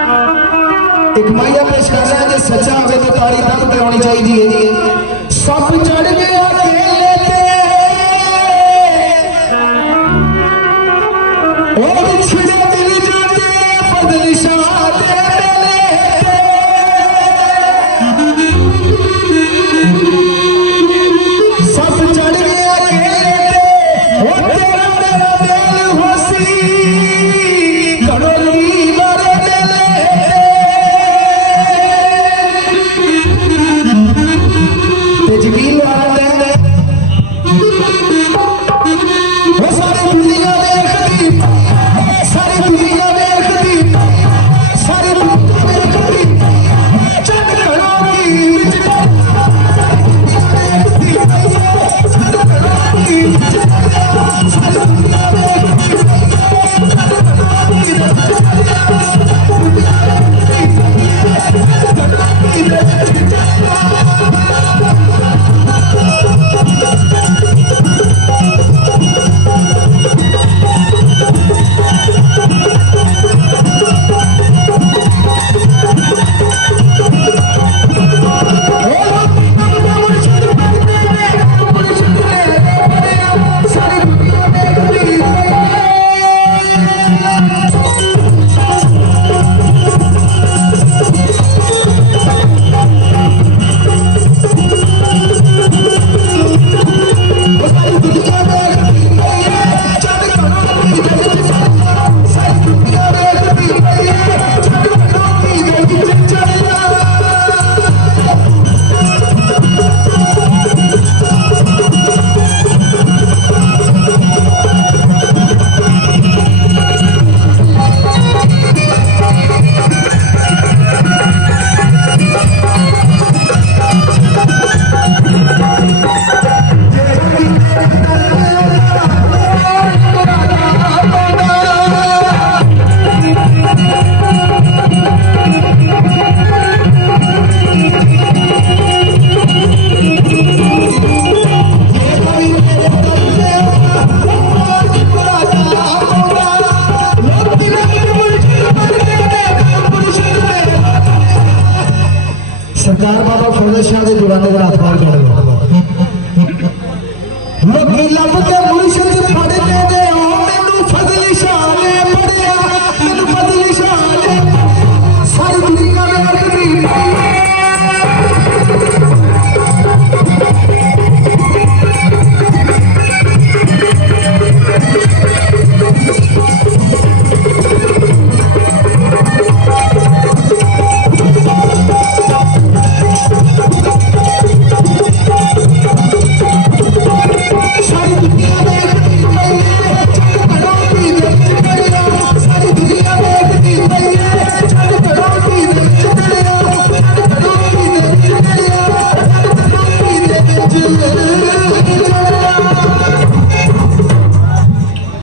एक माइया पेश कर रहा है जो सच्चा हो तो तारी तब पे होनी चाहिए। सब चढ़ गया केले पे और छिड़े मिल जाते बदली शादे सब चढ़ गया केले पे और तेरा मेरा दिल होसी करोली वाले जमीन वाला सारी दुनिया देखती सारी दुनिया देखती सारी दुनिया देखती चंद खड़ों सरकार बाबा फजल शाह के दीवाने का हाथ